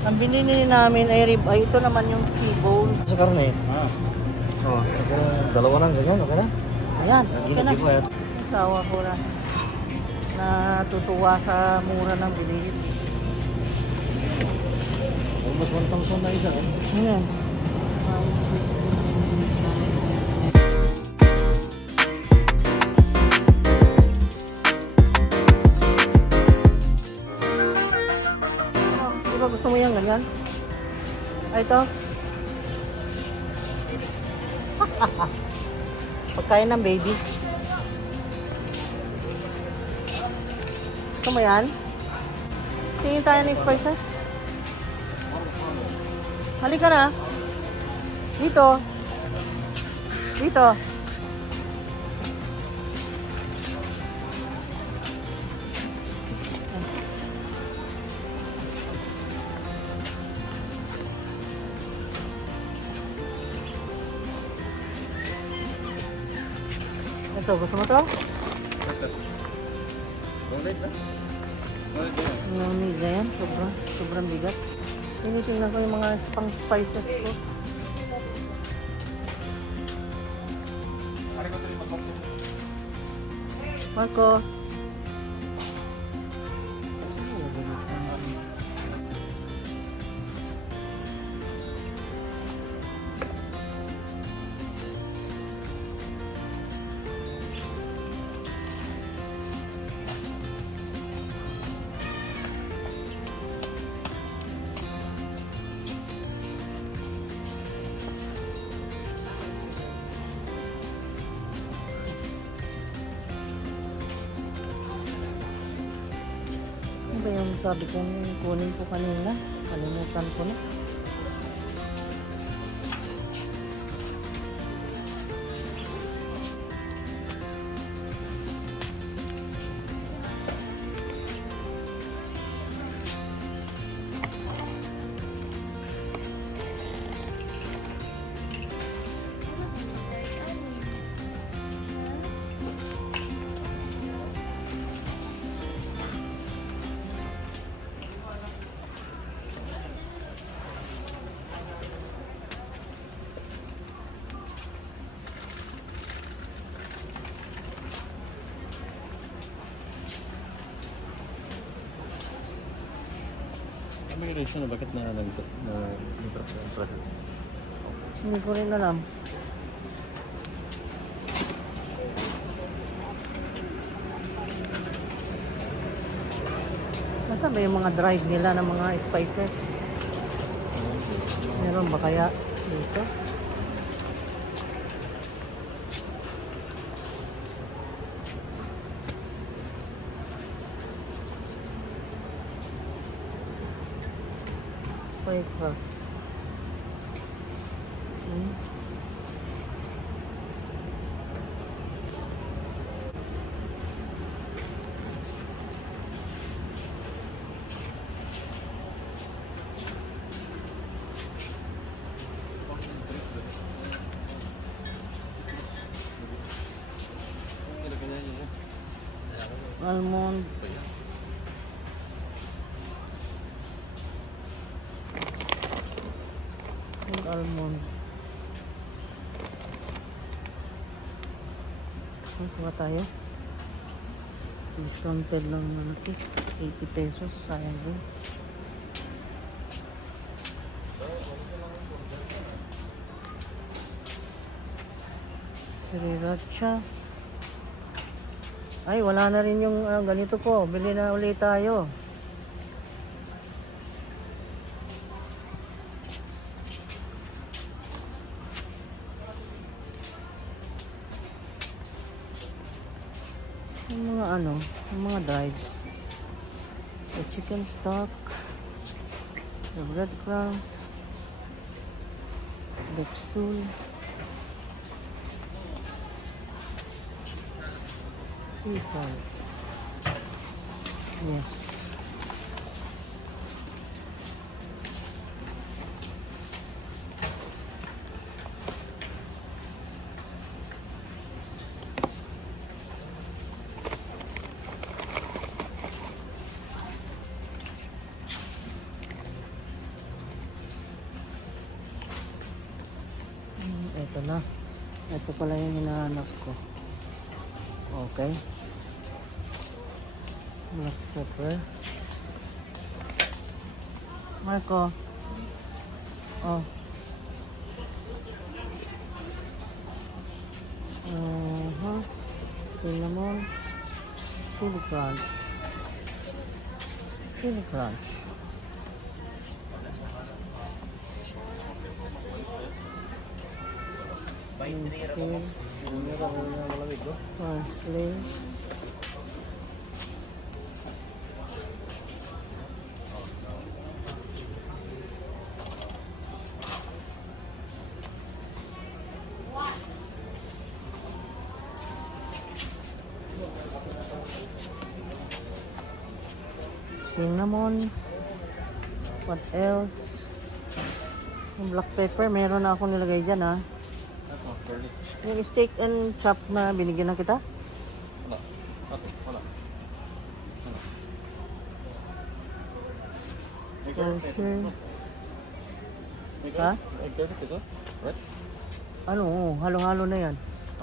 Ang binili namin ay rib. Ay, ito naman yung T-bone. Sa karne. Oh, dalawa lang ganyan, okay na? Ayan, okay na. Ginigil ko yan. Asawa ko na natutuwa sa mura ng binili. Almost 1,000 na isa eh. Ayan. 5, 6, 7, 8. Di ba gusto mo yan ganyan? Ay, ito. Pagkain ng baby. Gusto mo yan? Tingin tayo ng spices. Halika na. Dito. Dito. Ito, gusto mo to? No need na yan. Sobrang bigat. Tinitingnan ko yung mga pang spices ko. Marco. Ano ba yung sabi ko kunin ko kanina? Kalimutan ko na. May reason na bakit na interest. Hindi ko rin alam. Nasaan ba yung mga drive nila ng mga spices? Meron ba kaya dito? White crust. Almond. Almond. Kuha tayo. Discounted lang na natin. 80 pesos. Sayang din. Sriracha. Ay, wala na rin yung ganito po. Bili na ulit tayo. Yung mga yung mga dried. The chicken stock. The breadcrumbs. The psul. Sea salt. Yes. Ito na. Ito pala yung hinahanap ko. Okay. Black pepper. Marco. Oh. Cinnamon. Chili crunch. Chili crunch. Okay. Parsley. Cinnamon. What else? Yung black pepper, meron na ako nilagay dyan ha. Yung steak and chop na binigyan na kita? Wala. Wala. Okay. Ha? Egg garlic ito? Right? Ano, halo-halo na yan.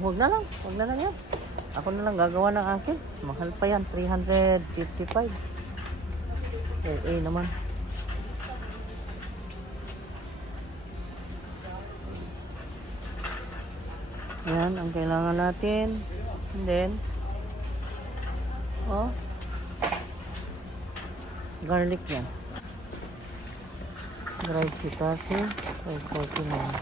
Huwag na lang, yan. Ako na lang gagawa ng akin. Mahal pa yan, 355. Eh naman. Yan ang kailangan natin. And then, garlic yan. Dried shiitake. Dried coffee na yan.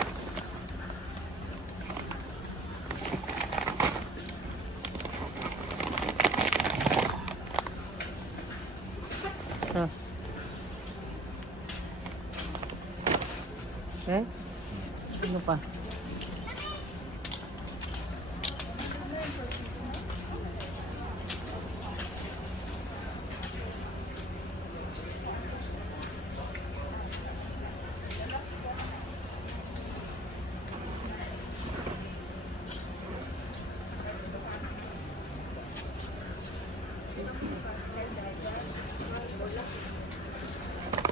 Okay. Ano pa?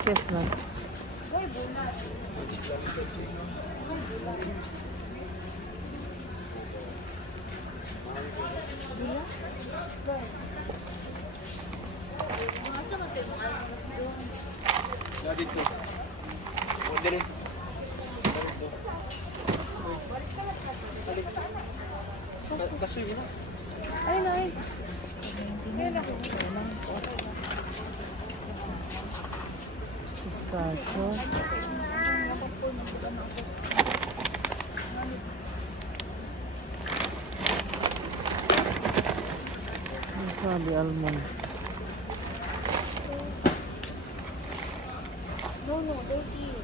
Chestnut. Dito. Order. Kaso yun. Ay, nay. Pistachio. Sabi almond. No, don't eat.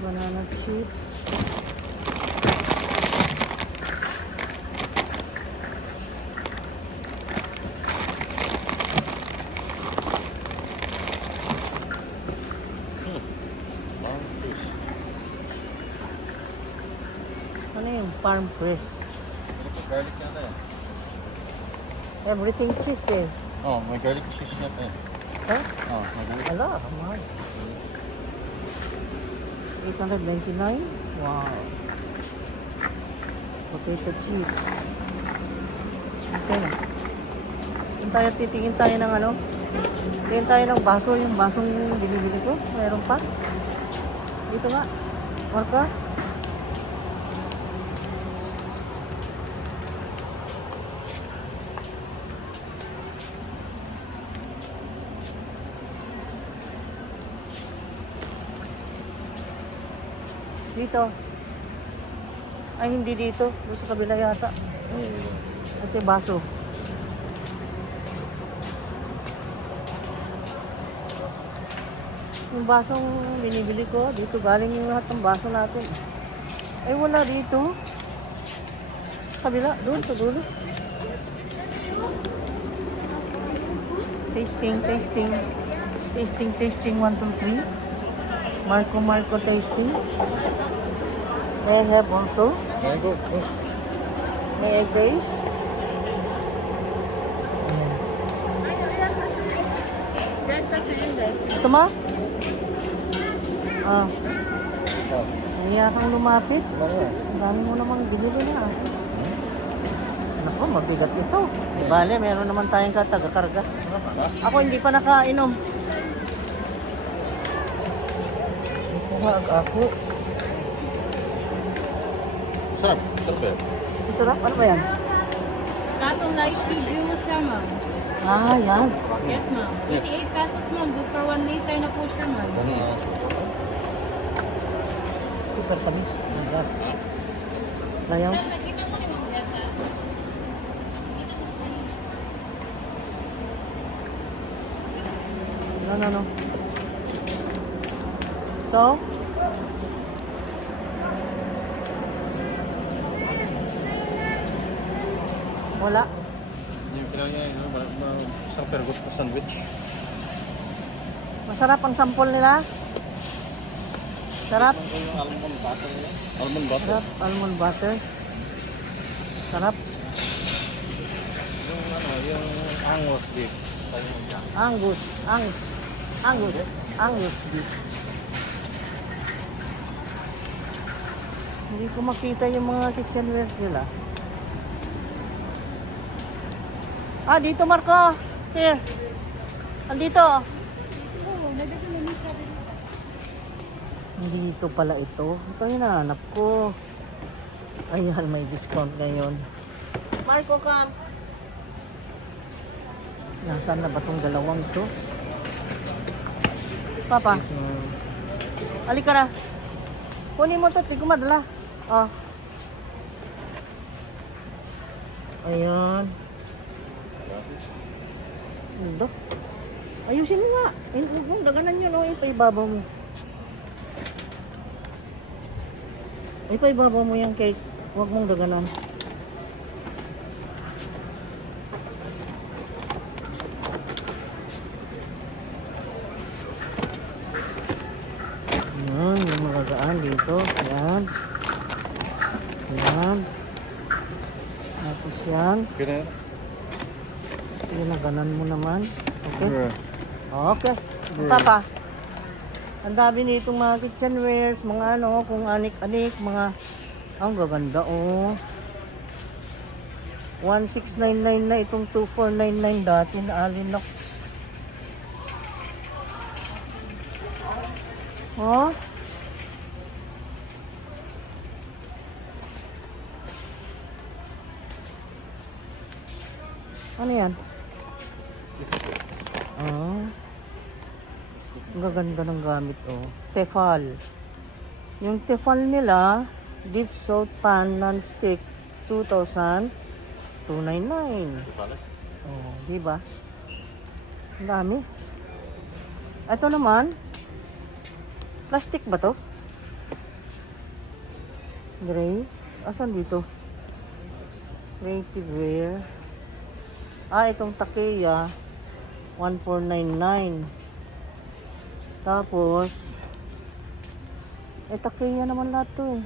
Banana chips. Ano yung farm crisp? Garlic yan na yan. Everything cheese eh. Oh, may garlic cheese yan eh. Ha? Oh, may garlic. Ala, mahal. 899? Wow. Potato chips. Okay. Titingin tayo ng ano? Tingin tayo ng baso. Yung basong binibili ko. Mayroon pa. Dito nga. Marka. Dito. Ay, hindi dito. Doon sa kabila yata. Ito yung baso. Yung basong binibili ko, dito galing yung lahat ng baso natin. Ay, wala dito. Kabila, doon, sa dulo. Tasting. Tasting, 1, 2, 3. Marco tasting. May I have also? There you go. Oh. May I taste? Gusto mo? Ah. Oh. Kaya kang lumapit. Ano nga? Ang dami mo namang binili na. Naku, mabigat ito. Di bale, meron naman tayong kataga-karga. Ako hindi pa nakainom. Kuha ako. Sarap. Sarap eh. Masarap? Ano ba yan? Katong light review mo siya, ma'am. Ah, yan. Yes, ma'am. 88 pesos, ma'am. Good for 1 liter na po siya, ma'am. Super tamis. Ayan. Layaw. Nakita mo ni Ma'am Jessa? No. So? Wala. Yung kailangan niya, isang pergot na sandwich. Masarap ang sampol nila. Sarap. Yung almond butter nila. Almond butter. Sarap. Almond butter. Sarap. Yung Angus beef. Angus. Angus beef. Hindi ko makita yung mga kitchenwares nila. Ah, dito Marco. Here. Andito. Dito pala ito. Ito yung nahanap ko. Ayan, may discount ngayon. Marco, come. Nasaan na ba itong dalawang ito? Papa. Halika na. Kunin mo ito. Hindi ko madala. Oh. Ayan. Ito. Ayusin mo nga. Daganan yun. Ito ibabaw mo. Ibabaw mo yung cake. Huwag mong daganan. Yan, yung magagaan dito. Yan. Yan. Tapos yan. Kaya Ginaganan mo naman. Okay. na. Okay. Papa. Ang dami nitong mga kitchenwares, mga ano, kung anik-anik, mga ang gaganda oh. 1699 na itong 2499 dati na Alinox. Oh. Ano yan? Oh. Ang gaganda ng gamit oh. Tefal. Yung Tefal nila, deep salt pan non-stick 2,299. Oh, di ba? Ang dami. Ito naman, plastic ba to? Gray. Asan dito? Creative wear. Ah, itong Takeya 1499. Tapos Takeya naman lahat to eh.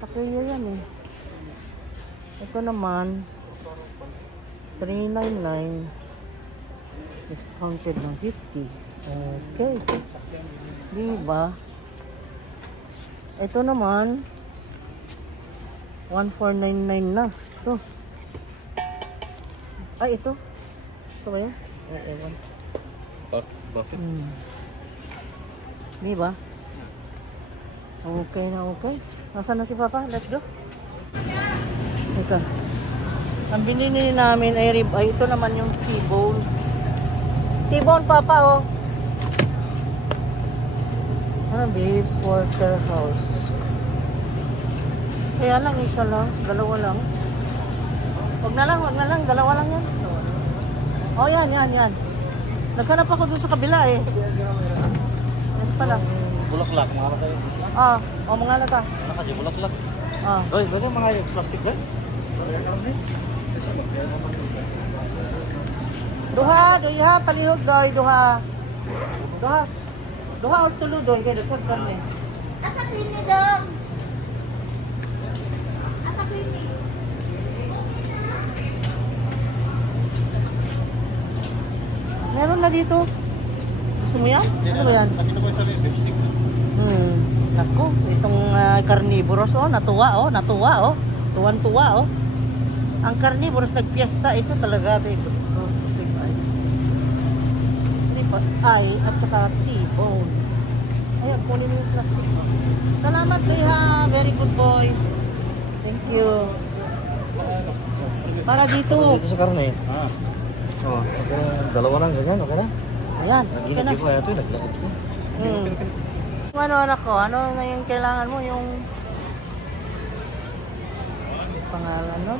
Takeya yan eh. Ito naman 399 discounted ng 50. Okay. Diba? Ito naman 1499 na. Ito. Ay, ito. Ito ba yan? Ay, ewan. Bakit? Diba? Okay na okay. Nasaan na si Papa? Let's go. Ito. Ang binili namin ay rib. Ay, ito naman yung T-bone. T-bone, Papa, oh. Ano, beef porterhouse. Kaya lang, isa lang. Dalawa lang. Wag na lang. Dalawa lang yan. Oh, yan. Naghanap ako dun sa kabila eh. Ito pala. Bulaklak, mga tayo. Mga lata. Nakadi, bulaklak. Oy, Baga mga plastic dyan. Duha, palihog doy, duha. Duha o tulo doy, kaya dagdag kami. Asa clinic dong? Asa clinic? Meron na dito. Gusto mo yan? Ano ba yan? Nakita ko sa lipstick. Nako, itong carnivorous, natuwa, tuwan-tuwa, Ang carnivorous nagpiesta, ito talaga, babe. Ay, at saka T-bone. Ayan, kunin mo yung plastic mo. Salamat, Bay, ha. Very good boy. Thank you. Para dito. Dito sa karne. Oh, okay. Dalawa lang ganyan, okay na? Ayan, okay na. Ginagi ko kaya ito, naglakad ko. Ano, anak ko, ano na yung kailangan mo, yung pangalan, no?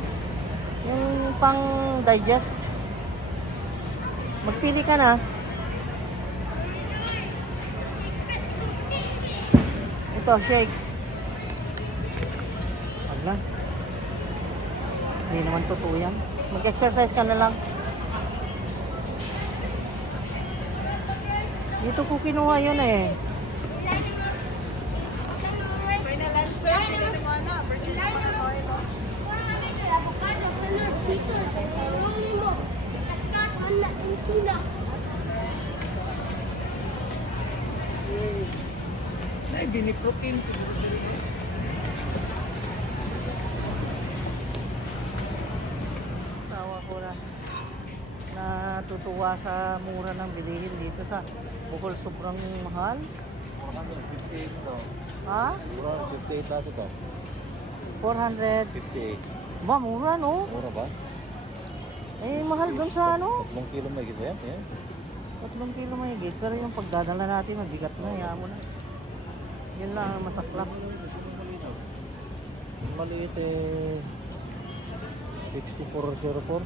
Yung pang digest. Magpili ka na. Ito, shake. Wag na. Hindi naman totoo yan. Mag-exercise ka na lang. Dito ko kinuha yun eh. Ay, biniprotein siguro. Tawa ko na. Natutuwa sa mura ng bilihin dito sa Bohol. Sobrang mahal. 58 ito. Ha? 58 lahat ito. 400. 58. Ba, mura no? Mura ba? Eh, mahal dun sa ano? 3 kilo may gito yan. Yan. 3 kilo may gate. Pero yung pagdadala natin, mabigat na. Hayaan mo na. Yun lang ang masaklap. Yung maliit eh 6404.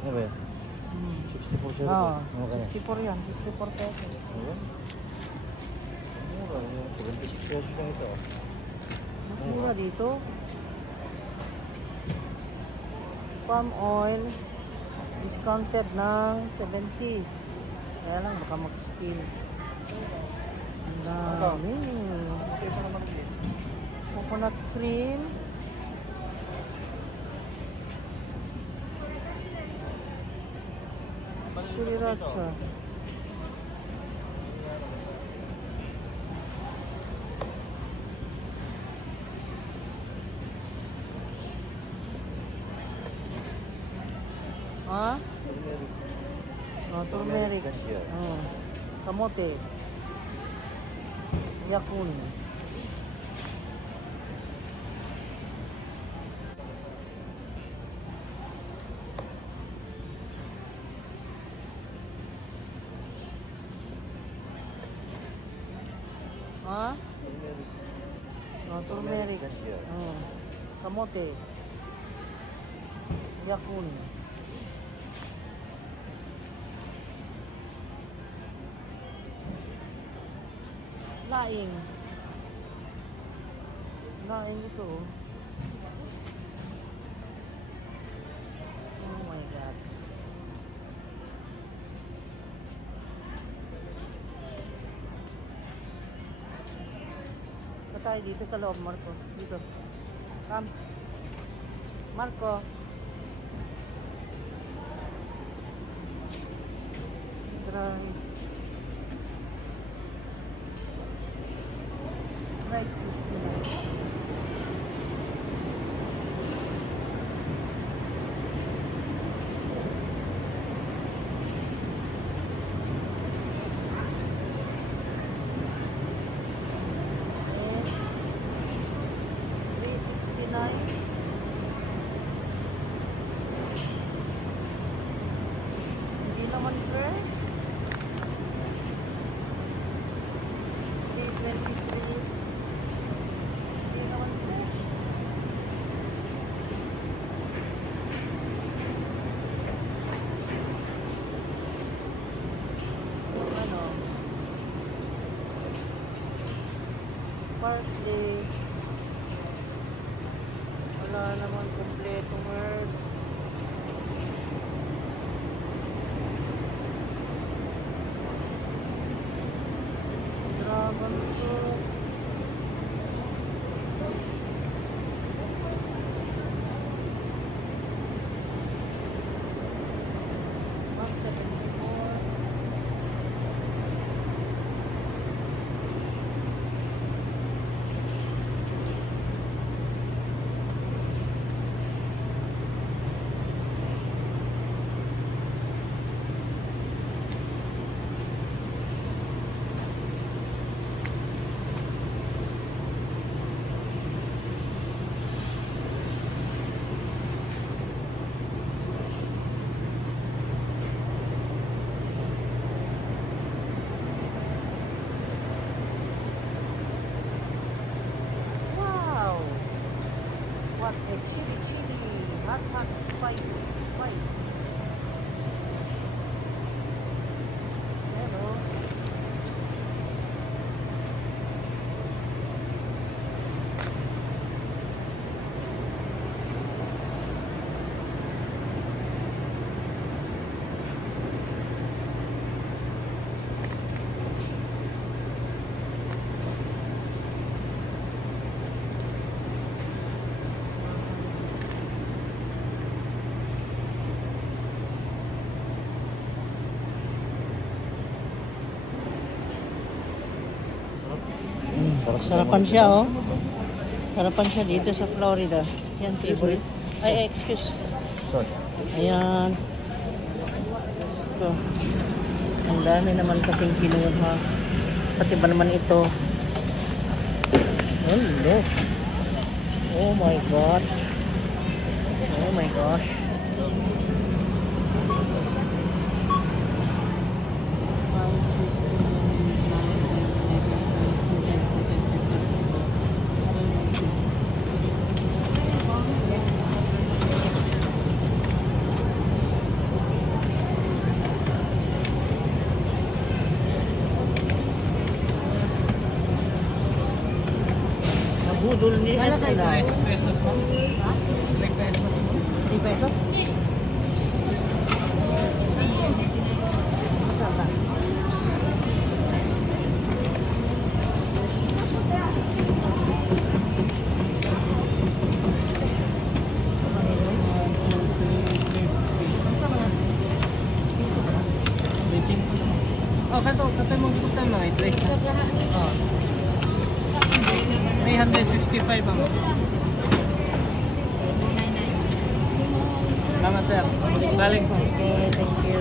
Ano ba yan? 6404. Oo. Okay. 64 yan. 64 pesos. Ayan. Mura. 76 pesos lang ito. Mas mura dito. Palm oil. Discounted ng 70. Kaya lang baka mag-spill. Ang dami. Coconut cream. Sriracha. Ha? Oh, turmeric. Cashier. Oh. Kamote. Yakun. Ha? Oh, turmeric. Cashier. Oh. Kamote. Yakun. Laing. Laing ito. Oh my God. Tayo dito sa loob, Marco. Dito. Come. Marco. Try. Right, hindi naman fresh. 323. Hindi naman fresh. Ano? Parsley. Wala naman kompletong herbs. Dragon fruit. Spicy. Spicy. Hello. Sarapan siya, oh. Sarapan siya dito sa Florida. Yan, favorite. Ay, excuse. Sorry. Ayan. Let's go. Ang dami naman kasing kinuha. Pati ba naman ito? Oh, look. Oh my God. Oh my gosh. Budol ni Estela. 3 pesos mo? 3 pesos mo? 3 pesos? Masarap. Oh, kato mo buta na i-trace na. Oh. 355 ang. Salamat sir. Galing po. Okay, thank you.